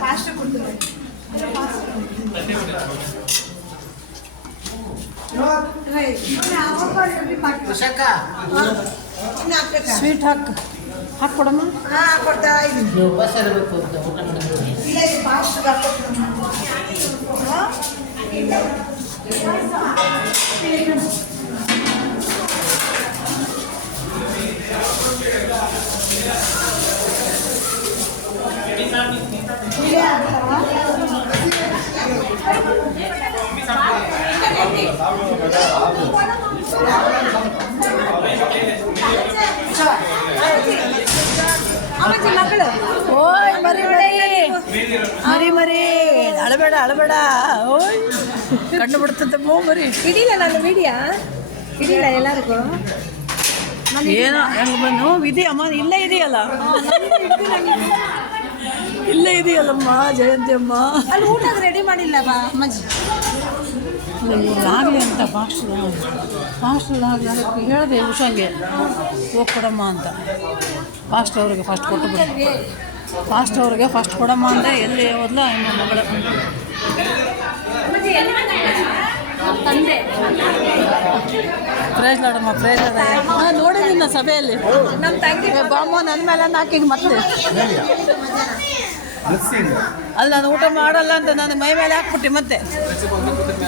Fast ಕೊಡ್ತೀನಿ. Sweet ಹಾಕ್ಕೊಡಮ್ಮ. ಕೊಡ್ತಾ ಇದ್ದೀನಿ. ಇಲ್ಲ ಫಾಸ್ಟ್ ಮಕ್ಕಳು ಓಯ್ ಮರಿ ಮರಿ ಮರಿ ಅಳಬೇಡ ಓಯ್ ಕಣ್ಣು ಬಿಡ್ತಂತೆ ಮರಿ. ಇಡಿಲ್ಲ ನಾನು ವಿಡಿಯಾ ಇಡಿಲ್ಲ ಎಲ್ಲರಿಗೂ. ಏನೋ ಹೆಂಗೆ ಬಂದು ಇದೆಯಮ್ಮ, ಇಲ್ಲೇ ಇದೆಯಲ್ಲ, ಇಲ್ಲೇ ಇದೆಯಲ್ಲಮ್ಮ ಜಯಂತಿ ಅಮ್ಮ. ಅಲ್ಲಿ ಊಟ ರೆಡಿ ಮಾಡಿಲ್ಲ ಬಾ ಅಮ್ಮಾಜಿ. ಆಗಲಿ ಅಂತ ಫಾಸ್ಟಲ್ಲಿ ಆಗಲಿ ಅದಕ್ಕೆ ಹೇಳಿದೆ ಉಷಾಂಗೆ ಹೋಗಿ ಕೊಡಮ್ಮ ಅಂತ. ಫಾಸ್ಟ್ ಅವ್ರಿಗೆ ಫಸ್ಟ್ ಕೊಟ್ಟು ಬಿಡಿ, ಫಾಸ್ಟ್ ಅವ್ರಿಗೆ ಫಸ್ಟ್ ಕೊಡಮ್ಮ ಅಂದರೆ ಎಲ್ಲಿ ಹೋದ್ಲ ಇನ್ನು ಮಗಳು. ಪ್ರೈಸ್ ಲಾಡಮ್ಮ ಪ್ರೈಸ್ ಲಾಡ. ನಾನು ನೋಡಿದ್ದೀನಿ ಸಭೆಯಲ್ಲಿ ನಮ್ಮ ತಂಗಿ ಬಾಮ್ಮ ನನ್ನ ಮೇಲೆ ಹಾಕಿ ಮತ್ತೆ ಅಲ್ಲಿ ನಾನು ಊಟ ಮಾಡಲ್ಲ ಅಂತ ನಾನು ಮೈ ಮೇಲೆ ಹಾಕ್ಬಿಟ್ಟು ಮತ್ತೆ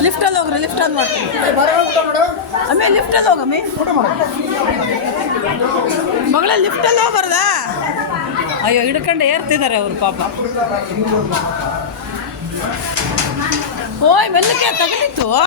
ಲಿಫ್ಟಲ್ಲಿ ಹೋಗ್ರಿ, ಲಿಫ್ಟಲ್ಲಿ ಮಾಡ್ತೀನಿ ಆಮೇಲೆ ಲಿಫ್ಟಲ್ಲಿ ಹೋಗಮ್ಮಿ ಮಗಳ ಲಿಫ್ಟಲ್ಲಿ ಹೋಗ್ಬಾರ್ದಾ? ಅಯ್ಯೋ ಹಿಡ್ಕೊಂಡು ಏರ್ತಿದ್ದಾರೆ ಅವರು ಪಾಪ. ಓಯ್ ಮೆಲ್ಲಕ್ಕೆ ತಗಲಿತ್ತು.